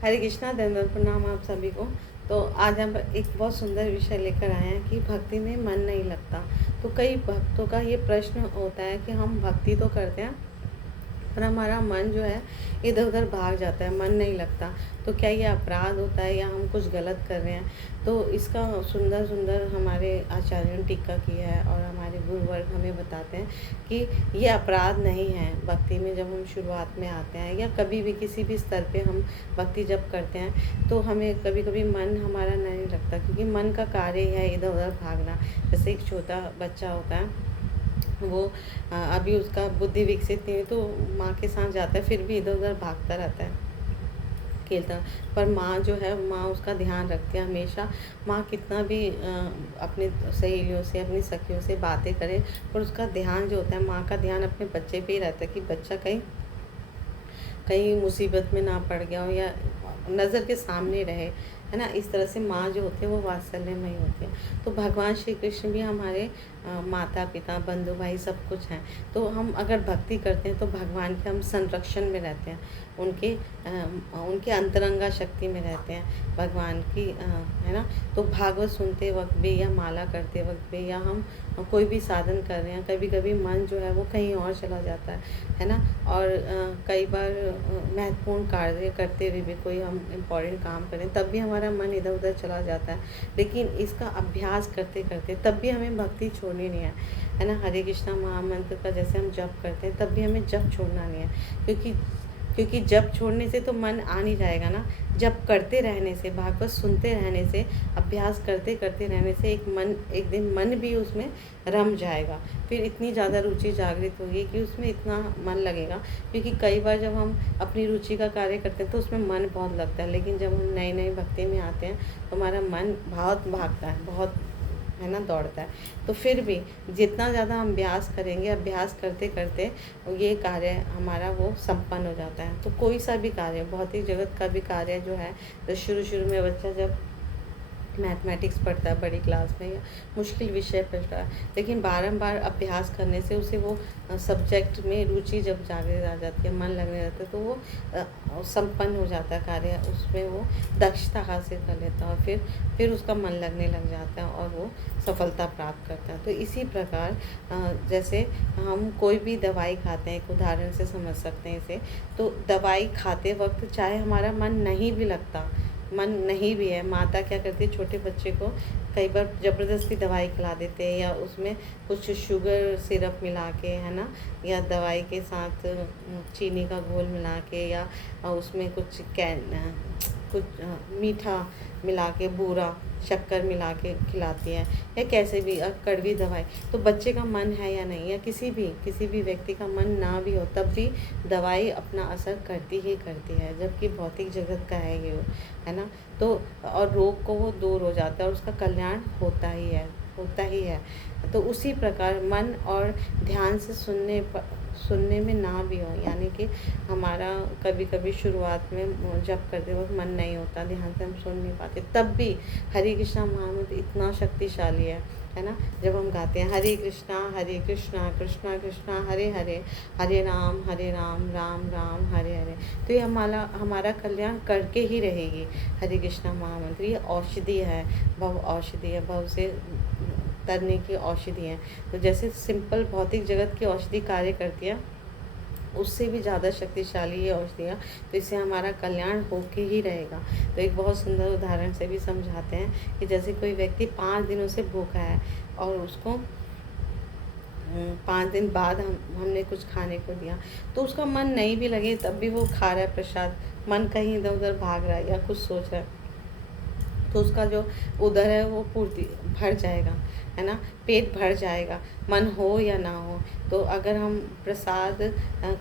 हरे कृष्णा, दंडवत प्रणाम आप सभी को। तो आज हम एक बहुत सुंदर विषय लेकर आए हैं कि भक्ति में मन नहीं लगता। तो कई भक्तों का ये प्रश्न होता है कि हम भक्ति तो करते हैं पर हमारा मन जो है इधर उधर भाग जाता है, मन नहीं लगता। तो क्या ये अपराध होता है या हम कुछ गलत कर रहे हैं? तो इसका सुंदर सुंदर हमारे आचार्यों ने टीका किया है और हमारे गुरुवर्ग हमें बताते हैं कि ये अपराध नहीं है। भक्ति में जब हम शुरुआत में आते हैं या कभी भी किसी भी स्तर पे हम भक्ति जब करते हैं तो हमें कभी कभी मन हमारा नहीं लगता, क्योंकि मन का कार्य है इधर उधर भागना। जैसे एक छोटा बच्चा होता है, वो अभी उसका बुद्धि विकसित नहीं हुई तो माँ के साथ जाता है, फिर भी इधर उधर भागता रहता है, खेलता। पर माँ जो है, माँ उसका ध्यान रखती है हमेशा। माँ कितना भी अपनी सहेलियों से, अपनी सखियों से बातें करे, पर उसका ध्यान जो होता है, माँ का ध्यान अपने बच्चे पे ही रहता है कि बच्चा कहीं कहीं मुसीबत में ना पड़ गया हो या नज़र के सामने रहे, है ना। इस तरह से माँ जो होती है वो वात्सल्यमयी होती है। तो भगवान श्री कृष्ण भी हमारे माता पिता बंधु भाई सब कुछ हैं। तो हम अगर भक्ति करते हैं तो भगवान के हम संरक्षण में रहते हैं, उनके अंतरंगा शक्ति में रहते हैं भगवान की, है ना। तो भागवत सुनते वक्त भी या माला करते वक्त भी या हम कोई भी साधन कर रहे हैं, कभी कभी मन जो है वो कहीं और चला जाता है ना। और कई बार महत्वपूर्ण कार्य करते हुए भी कोई हम इम्पोर्टेंट काम करें तब भी हमारा मन इधर उधर चला जाता है। लेकिन इसका अभ्यास करते करते तब भी हमें भक्ति छोड़नी नहीं है ना। हरे कृष्णा महामंत्र का जैसे हम जप करते हैं तब भी हमें जप छोड़ना नहीं है, क्योंकि जप छोड़ने से तो मन आ नहीं जाएगा ना। जप करते रहने से, भागवत सुनते रहने से, अभ्यास करते करते रहने से एक दिन मन भी उसमें रम जाएगा। फिर इतनी ज़्यादा रुचि जागृत होगी कि उसमें इतना मन लगेगा। क्योंकि कई बार जब हम अपनी रुचि का कार्य करते हैं तो उसमें मन बहुत लगता है, लेकिन जब हम नई नई भक्ति में आते हैं तो हमारा मन बहुत भागता है, बहुत, है ना, दौड़ता है। तो फिर भी जितना ज़्यादा हम अभ्यास करेंगे, अभ्यास करते करते ये कार्य हमारा वो संपन्न हो जाता है। तो कोई सा भी कार्य, भौतिक जगत का भी कार्य जो है, तो शुरू में बच्चा जब मैथमेटिक्स पढ़ता है बड़ी क्लास में या मुश्किल विषय पढ़ता है, लेकिन बारंबार अभ्यास करने से उसे वो सब्जेक्ट में रुचि जब जागृत आ जाती है, मन लगने लगता है, तो वो संपन्न हो जाता है कार्य, उसमें वो दक्षता हासिल कर लेता है और फिर उसका मन लगने लग जाता है और वो सफलता प्राप्त करता है। तो इसी प्रकार जैसे हम कोई भी दवाई खाते हैं, एक उदाहरण से समझ सकते हैं इसे। तो दवाई खाते वक्त चाहे हमारा मन नहीं भी है, माता क्या करती है, छोटे बच्चे को कई बार ज़बरदस्ती दवाई खिला देते हैं या उसमें कुछ शुगर सिरप मिला के, है ना, या दवाई के साथ चीनी का घोल मिला के या उसमें कुछ मीठा मिला के, बूरा शक्कर मिला के खिलाती है, या कैसे भी कड़वी दवाई। तो बच्चे का मन है या नहीं, या किसी भी व्यक्ति का मन ना भी हो तब भी दवाई अपना असर करती ही करती है, जबकि भौतिक जगत का है ये, है ना। तो और रोग को वो दूर हो जाता है और उसका कल्याण होता ही है। तो उसी प्रकार मन और ध्यान से सुनने में ना भी हो, यानी कि हमारा कभी कभी शुरुआत में जब करते वक्त मन नहीं होता, ध्यान से हम सुन नहीं पाते, तब भी हरे कृष्णा महामंत्र इतना शक्तिशाली है ना। जब हम गाते हैं हरे कृष्णा कृष्णा कृष्णा हरे हरे, हरे राम राम राम हरे हरे, तो ये हमारा कल्याण करके ही रहेगी। हरे कृष्णा महामंत्र ये औषधि है, भव से तरने की औषधि है। तो जैसे सिंपल भौतिक जगत की औषधि कार्य करती है, उससे भी ज़्यादा शक्तिशाली ये औषधियाँ, तो इससे हमारा कल्याण होके ही रहेगा। तो एक बहुत सुंदर उदाहरण से भी समझाते हैं कि जैसे कोई व्यक्ति 5 दिनों से भूखा है और उसको 5 दिन बाद हमने कुछ खाने को दिया, तो उसका मन नहीं भी लगे तब भी वो खा रहा है प्रसाद, मन कहीं इधर उधर भाग रहा है या कुछ सोच रहा है, तो उसका जो उदर है वो पूर्ति भर जाएगा, है ना, पेट भर जाएगा, मन हो या ना हो। तो अगर हम प्रसाद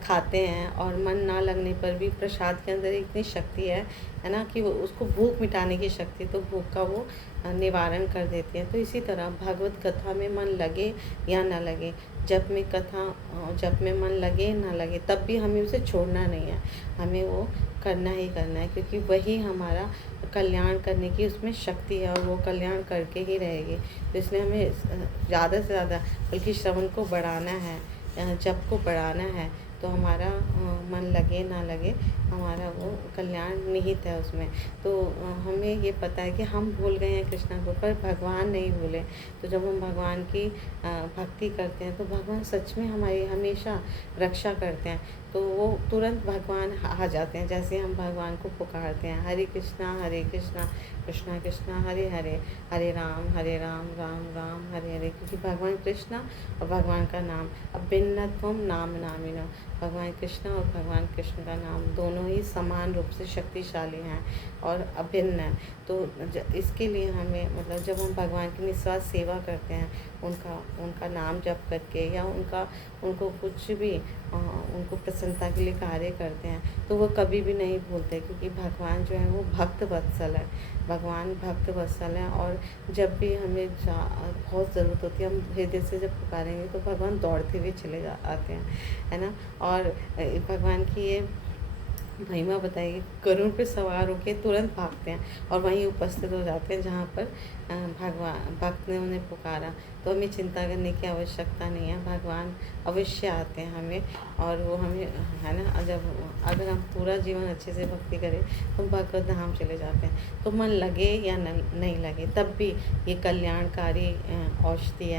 खाते हैं और मन ना लगने पर भी प्रसाद के अंदर इतनी शक्ति है ना, कि वो उसको भूख मिटाने की शक्ति, तो भूख का वो निवारण कर देती है। तो इसी तरह भगवत कथा में मन लगे या ना लगे, जप में मन लगे ना लगे, तब भी हमें उसे छोड़ना नहीं है, हमें वो करना ही करना है, क्योंकि वही हमारा कल्याण करने की उसमें शक्ति है और वो कल्याण करके ही रहेगी। तो इसलिए हमें ज़्यादा से ज़्यादा बल्कि श्रवण को बढ़ाना है, जप को बढ़ाना है, तो हमारा मन लगे ना लगे, हमारा वो कल्याण निहित है उसमें। तो हमें ये पता है कि हम भूल गए हैं कृष्णा को, पर भगवान नहीं भूले। तो जब हम भगवान की भक्ति करते हैं तो भगवान सच में हमारी हमेशा रक्षा करते हैं। तो वो तुरंत भगवान आ जाते हैं, जैसे हम भगवान को पुकारते हैं, हरे कृष्णा कृष्णा कृष्णा हरे हरे, हरे राम राम राम हरे हरे। क्योंकि भगवान कृष्णा और भगवान का नाम अभिन्नत्वम नाम नामिनो, भगवान कृष्ण और भगवान कृष्ण का नाम दोनों ही समान रूप से शक्तिशाली हैं और अभिन्न हैं। तो इसके लिए हमें मतलब जब हम भगवान की निस्वार्थ सेवा करते हैं, उनका नाम जप करके या उनको कुछ भी उनको प्रसन्नता के लिए कार्य करते हैं, तो वो कभी भी नहीं भूलते। क्योंकि भगवान जो है वो भक्त वत्सल है, भगवान भक्त वत्सल है। और जब भी हमें बहुत ज़रूरत होती है, हम हृदय से जब पुकारेंगे तो भगवान दौड़ते हुए चले आते हैं, है ना। और भगवान की ये महिमा बताइए, गरुड़ पे सवार होकर तुरंत भागते हैं और वहीं उपस्थित हो जाते हैं जहाँ पर भगवान भक्त ने उन्हें पुकारा। तो हमें चिंता करने की आवश्यकता नहीं है, भगवान अवश्य आते हैं हमें। और वो हमें, है ना, जब अगर हम पूरा जीवन अच्छे से भक्ति करें तो हम भगवत धाम चले जाते हैं। तो मन लगे या नहीं लगे, तब भी ये कल्याणकारी औषधि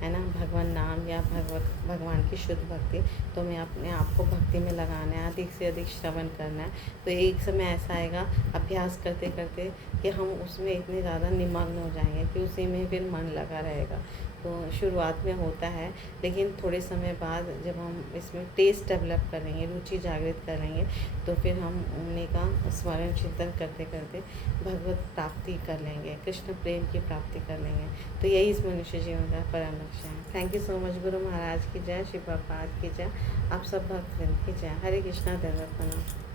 है ना, भगवान नाम या भगवान की शुद्ध भक्ति। तो हमें अपने आप को भक्ति में लगाना है, अधिक से अधिक श्रवण करना है। तो एक समय ऐसा आएगा अभ्यास करते करते कि हम उसमें इतने ज़्यादा निमग्न हो जाएंगे कि उसी में फिर मन लगा रहेगा। तो शुरुआत में होता है, लेकिन थोड़े समय बाद जब हम इसमें टेस्ट डेवलप करेंगे, रुचि जागृत करेंगे, तो फिर हम उन्हीं का स्मरण चिंतन करते करते भगवत प्राप्ति कर लेंगे, कृष्ण प्रेम की प्राप्ति कर लेंगे। तो यही इस मनुष्य जीवन का परम लक्ष्य है। Thank you so much. Guru Maharaj की जय, श्री प्रभुपाद की जय, आप सब भक्तवृंद की जय। हरे कृष्णा, धन्यवाद।